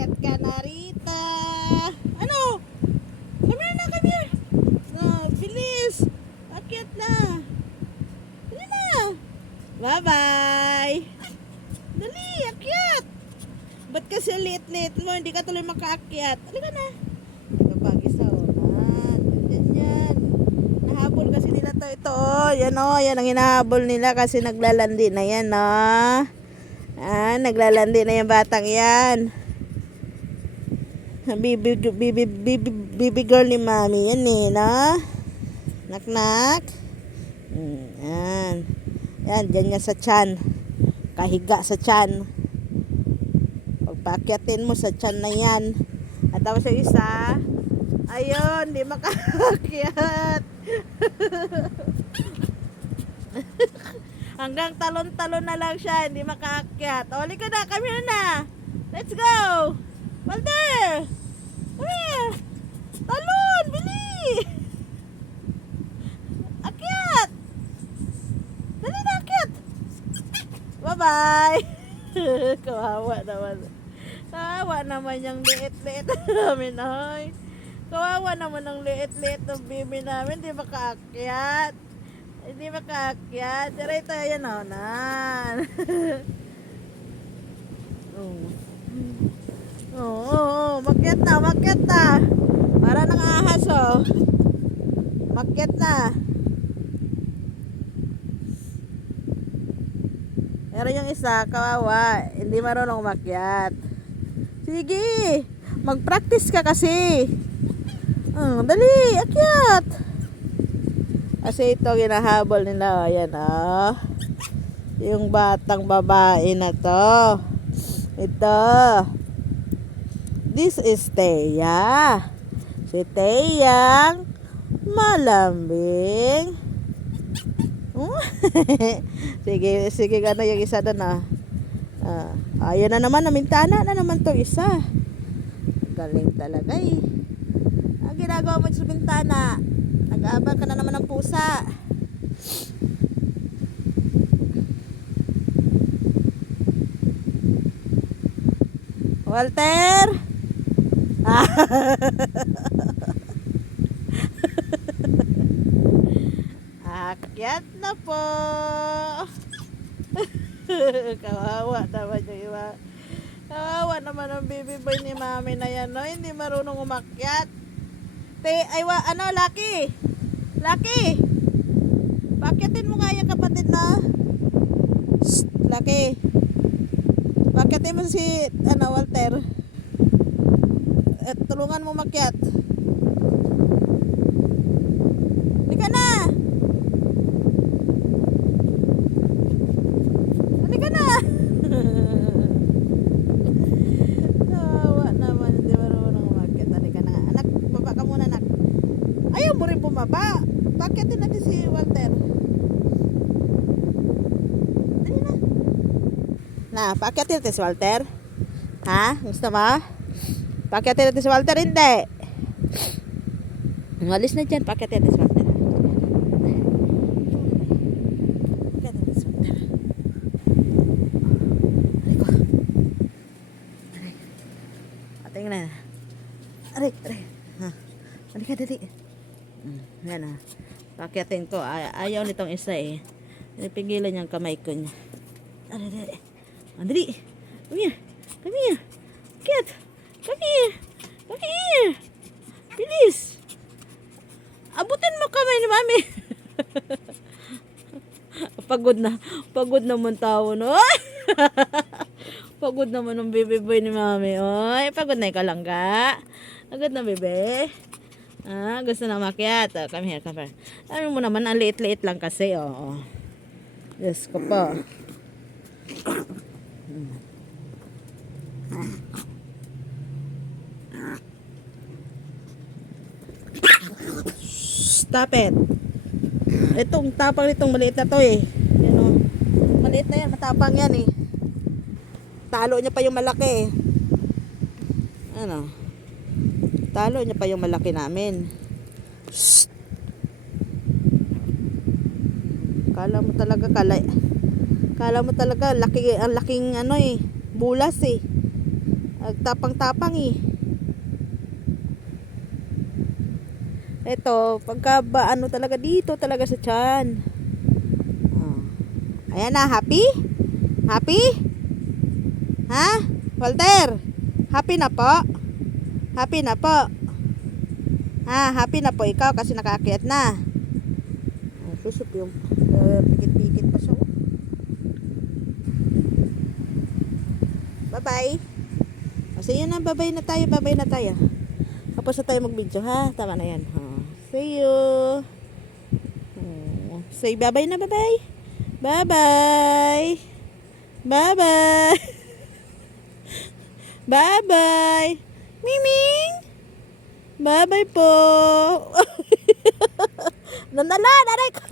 Akyat ka na rito. Ano? Come here na, come here. No, bilis. Akyat na. Dali na. Bye-bye. Dali, akyat. Ba't kasi liit-liit mo? Hindi ka tuloy makaakyat. Halika na. Kapag isa, yan. Nahabol kasi nila to ito. Yan yan ang hinahabol nila kasi naglalandi na yan, naglalandi na yung batang yan. Baby girl ni mami yan Nak. Yan, dyan nga sa tiyan. Kahiga sa tiyan. Pagpakyatin mo sa tiyan na yan. At tapos yung isa, ayun, di makaakyat. Hanggang talon-talon na lang siya, hindi makaakyat. O, halika na, come here na. Let's go. Walter. Come here. Talon, bili. Akyat. Dali na, akyat. Bye-bye. Kawawa naman. Kawawa naman yung liit-liit namin, ay. Kawawa naman ang liit-liit ng baby namin, hindi makaakyat. Hindi makaakyat. Direto yan nan. Makyat na. Para nang ahas, Makyat na. Pero yung isa, kawawa, hindi marunong umakyat. Sige, mag-practice ka kasi. Dali, akyat. Kasi ito ginahabol nila, ayan yung batang babae na to. Ito. This is Teya. Si Teyang malambing. Sige ano yung isa doon ayun na naman, namintana na naman to isa. Galing talaga ang ginagawa mo sa bintana. Nag-aabang ka na naman ng pusa. Walter. Akyat na po. Kawawa naman yung iba. Kawawa naman ang baby boy ni mami na yan, hindi marunong umakyat. Lucky. Pakyatin mo nga yung kapatid na. Shh, Lucky. Pakyatin mo si Walter. At tulungan mo makyat. Halika na. Tawa naman, hindi marunong umakyat. Halika na nga. Anak, baba ka muna, anak. Ayaw mo rin bumaba. Pakyatin natin si Walter. Dali na. Pakyatin natin si Walter. Gusto mo? Pakyatin natin si Walter, hindi. Malis na dyan, pakyatin natin si Walter. Tingnan na. Aray. Halika, dali. Yan Pakyatin ko. Ayaw nitong isa Pigilan niyang kamay ko niya. Dali. Come here. Akyat. Come here. Bilis. Abutin mo kamay ni mami. Pagod naman tao, no? Pagod naman ng baby boy ni mami. Oy, pagod na ikaw lang ka. Pagod na, bebe. Gusto na makyat. Come here. Alam mo naman, ang liit-liit lang kasi. Diyos ko po. Stop it. Itong tapang nitong maliit na to Yan maliit na yan, matapang yan Talo niya pa yung malaki Talo niya pa yung malaki namin. Shhh. Kala mo talaga laki, ang laking bulas Nagtapang-tapang eh. Ito, pagka ba ano talaga dito talaga sa tiyan. Oh. Ayan na, happy? Happy? Ha? Walter? Happy na po? Happy na po? Ha, happy na po ikaw kasi nakaakyat na. Oh, susup yung pikit-pikit pa siya. Bye-bye. O, see you na, bye-bye na tayo, bye-bye na tayo. Tapos na tayo mag-video ha, tama na yan. Oh, see you. Oh, say bye-bye na, bye-bye. Bye-bye. Bye-bye. Bye-bye. Miming. Bye-bye po. Nandala, nanay ko.